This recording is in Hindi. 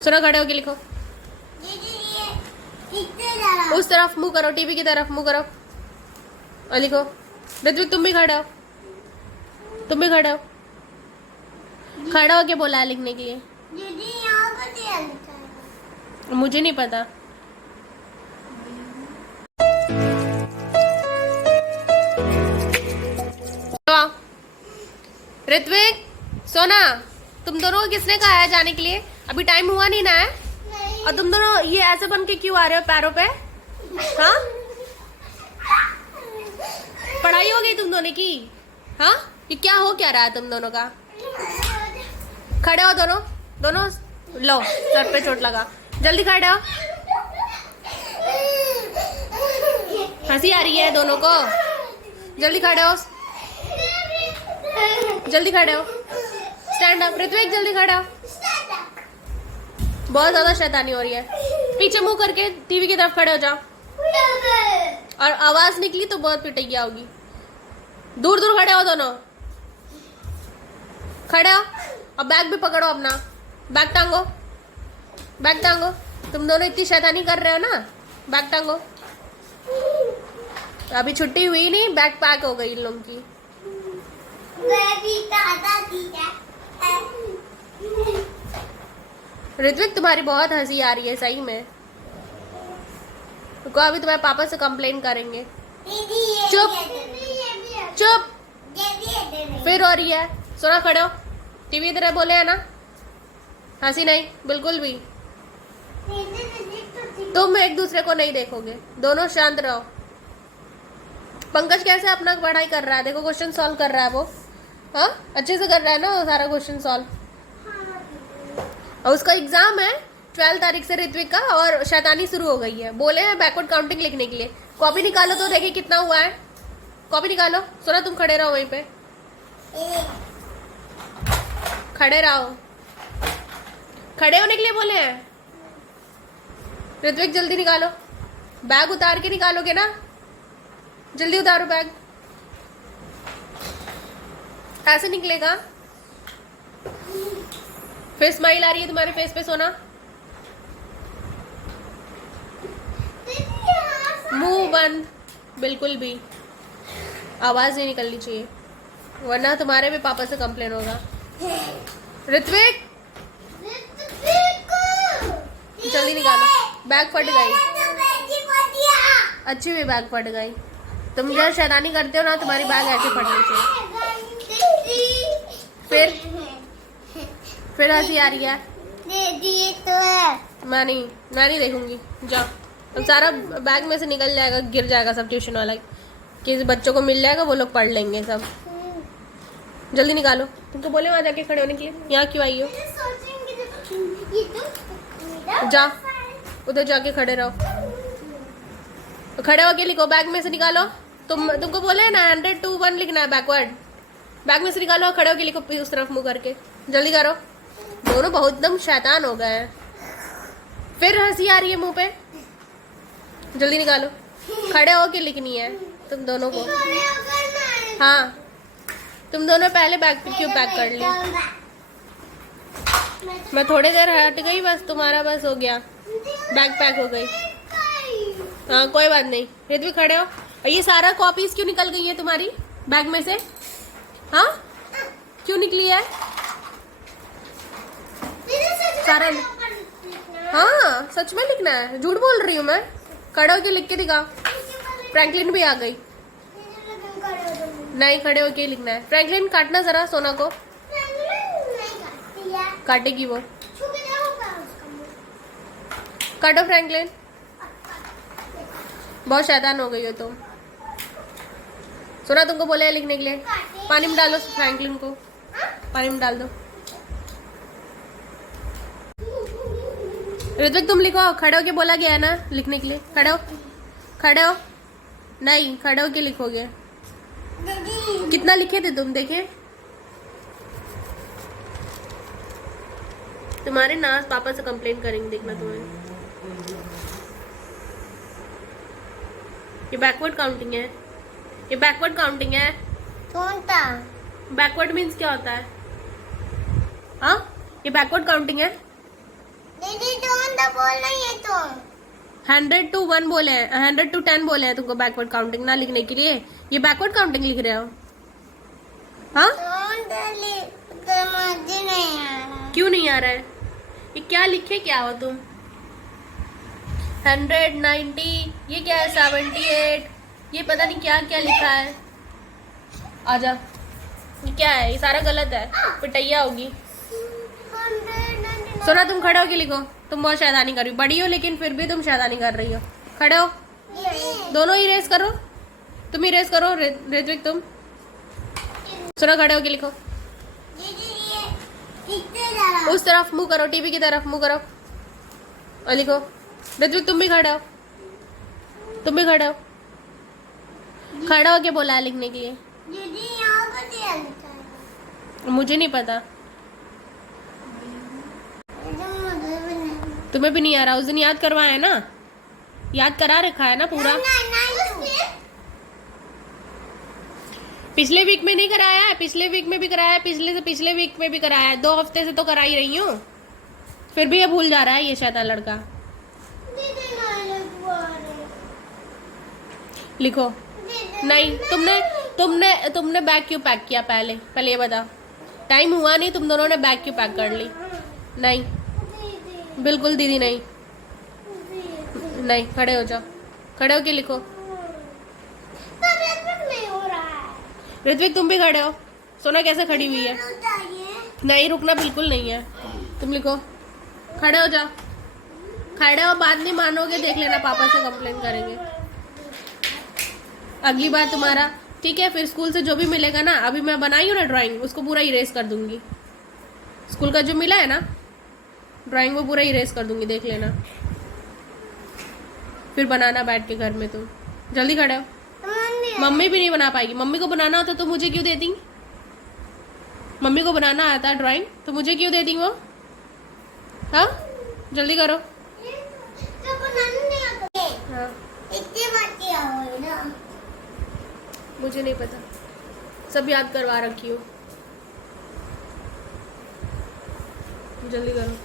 सुनो, खड़े होके लिखो। उस तरफ मुंह करो, टीवी की तरफ मुंह करो और लिखो। ऋत्विक तुम भी खड़े हो, तुम भी खड़े हो। खड़ा होके बोला है लिखने के लिए। मुझे नहीं पता। ऋत्विक, सोना, तुम दोनों को किसने कहा है जाने के लिए? अभी टाइम हुआ नहीं ना है? नहीं। और तुम दोनों ये ऐसे बन के क्यों आ रहे हो पैरों पे? हाँ, पढ़ाई हो गई तुम दोनों की? हाँ, ये क्या हो क्या रहा है तुम दोनों का? खड़े हो दोनों, दोनों। लो, सर पे चोट लगा। जल्दी खड़े हो। हंसी आ रही है दोनों को। जल्दी खड़े हो, जल्दी खड़े हो। Stand up. ऋत्विक जल्दी खड़े हो। बहुत ज्यादा शैतानी हो रही है। पीछे मुंह करके टीवी की तरफ खड़े हो जाओ। और आवाज निकली तो बहुत पिटैया होगी। दूर दूर खड़े हो दोनों। खड़े हो। और बैग भी पकड़ो अपना। बैग टांगो, बैग टांगो। तुम दोनों इतनी शैतानी कर रहे हो ना, बैग टांगो। अभी छुट्टी हुई नहीं, बैग पैक हो गई इन लोगों की। ऋत्विक तुम्हारी बहुत हंसी आ रही है सही में। रुको, अभी तुम्हारे पापा से कंप्लेन करेंगे। चुप चुप। फिर हो रही है। सोना खड़े हो, टीवी तरह बोले है ना। हंसी नहीं बिल्कुल भी। तुम एक दूसरे को नहीं देखोगे, दोनों शांत रहो। पंकज कैसे अपना पढ़ाई कर रहा है, देखो क्वेश्चन सॉल्व कर रहा है वो। हाँ, अच्छे से कर रहा है ना वो सारा क्वेश्चन सॉल्व। और उसका एग्जाम है 12 तारीख से ऋत्विक का, और शैतानी शुरू हो गई है। बोले हैं बैकवर्ड काउंटिंग लिखने के लिए। कॉपी निकालो तो देखिए कितना हुआ है। कॉपी निकालो। सोना तुम खड़े रहो वहीं पे, खड़े रहो। खड़े होने के लिए बोले हैं। ऋत्विक जल्दी निकालो। बैग उतार के निकालोगे ना, जल्दी उतारो बैग। ऐसे निकलेगा। फिर स्माइल आ रही है तुम्हारे फेस पे सोना। मुंह बंद, बिल्कुल भी आवाज नहीं निकलनी चाहिए, वरना तुम्हारे भी पापा से कंप्लेन होगा। ऋत्विक जल्दी निकालो। बैग फट गई। अच्छी भी बैग फट गई। तुम जब शैतानी करते हो ना, तुम्हारी बैग ऐसे फटनी चाहिए। फिर हंसी आ रही है। मैं नहीं देखूंगी। जाओ, अब सारा बैग में से निकल जाएगा, गिर जाएगा सब। ट्यूशन वाला कि बच्चों को मिल जाएगा, वो लोग पढ़ लेंगे सब। जल्दी निकालो। तुम तो बोले वहां जाके खड़े होने के लिए, यहाँ क्यों आई हो? जा, उधर जाके खड़े रहो। खड़े होके लिखो, बैग में से निकालो। तुमको बोले ना 100 to 1 लिखना है बैकवर्ड। बैग में से निकालो, खड़े होके लिखो उस तरफ मुंह करके। जल्दी करो। दोनों बहुत एकदम शैतान हो गए हैं। फिर हंसी आ रही है मुंह पे। जल्दी निकालो। खड़े होके लिखनी है तुम दोनों को। हाँ, तुम दोनों पहले बैग क्यों पैक कर ली? मैं थोड़ी देर हट गई बस, तुम्हारा बस हो गया, बैग पैक हो गई। हाँ कोई बात नहीं। ऋत्विक खड़े हो। और ये सारा कॉपीज क्यों निकल गई है तुम्हारी बैग में से? हाँ, क्यों निकली है सारा? हाँ, सच में लिखना है, झूठ बोल रही हूँ मैं। खड़े होके लिख के दिखा। फ्रैंकलिन भी आ गई। नहीं, खड़े होके लिखना है। फ्रैंकलिन काटना जरा सोना को। काटेगी वो। काटो फ्रैंकलिन। बहुत शैतान हो गई हो तुम। सोना तुमको बोले हैं लिखने के लिए। पानी में डालो फ्रैंकलिन को, पानी में डाल दो। ऋत्विक तुम लिखो। खड़े होके बोला गया है ना लिखने के लिए। खड़े हो, खड़े हो। नहीं, खड़े होके लिखोगे। कितना लिखे थे तुम? देखे तुम्हारे नाज पापा से कंप्लेन करेंगे, देखना तुम्हें। ये बैकवर्ड काउंटिंग है, ये बैकवर्ड काउंटिंग है। कौन था? बैकवर्ड मीन्स क्या होता है? हाँ, ये बैकवर्ड काउंटिंग है। दीदी तुम तो बोल रही है तुम 100 to 1 बोले हैं, 100 to 10 बोले हैं तुमको बैकवर्ड काउंटिंग ना लिखने के लिए। ये बैकवर्ड काउंटिंग लिख रहे हो? हाँ, मुझे नहीं आ रहा। क्यों नहीं आ रहा है? ये क्या लिखे क्या हो तुम? 100, 90, ये क्या है 78, ये पता नहीं क्या क्या लिखा है। आजा, ये क्या है? ये सारा गलत है, पिटैया होगी। सोना तुम खड़े होके लिखो, तुम बहुत शैतानी कर रही हो, बड़ी हो लेकिन फिर भी तुम शैतानी कर रही हो। खड़े हो, दोनों ही रेस करो, तुम ही रेस करो। ऋत्विक तुम सोना खड़े होके लिखो। उस तरफ मुंह करो, टीवी की तरफ मुंह करो और लिखो। ऋत्विक तुम भी खड़े हो, तुम भी खड़े हो। खड़ा होके बोला है लिखने के लिए। दीदी यहाँ पर क्या लिखा है? मुझे नहीं पता, मुझे भी नहीं। तुम्हें भी नहीं आ रहा? उस दिन याद करवाया है ना, याद करा रखा है ना पूरा। पिछले वीक में नहीं कराया है, पिछले वीक में भी कराया है, पिछले से पिछले वीक में भी कराया है, 2 हफ्ते से तो करा ही रही हूँ, फिर भी ये भूल जा रहा है ये शैतान लड़का। लिखो। नहीं, तुमने बैग क्यों पैक किया? पहले ये बता, टाइम हुआ नहीं, तुम दोनों ने बैग क्यों पैक कर ली? नहीं, बिल्कुल दीदी नहीं, नहीं। खड़े हो जाओ, खड़े होके लिखो। ऋत्विक तुम भी खड़े हो। सोना कैसे खड़ी हुई है? नहीं, रुकना बिल्कुल नहीं है। तुम लिखो, खड़े हो जाओ, खड़े हो। बात नहीं मानोगे देख लेना, पापा से कंप्लेन करेंगे अगली बार तुम्हारा। ठीक है, फिर स्कूल से जो भी मिलेगा ना, अभी मैं बनाई हूँ ना ड्राइंग, उसको पूरा इरेज कर दूंगी। स्कूल का जो मिला है ना ड्राइंग, वो पूरा इरेज कर दूंगी, देख लेना। फिर बनाना बैठ के घर में। तुम जल्दी खड़े हो। मम्मी भी नहीं बना पाएगी। मम्मी को बनाना होता तो मुझे क्यों देती? मम्मी को बनाना आता ड्राइंग तो मुझे क्यों देती वो? हाँ, जल्दी करो। हाँ, मुझे नहीं पता, सब याद करवा रखी हूँ। जल्दी करो।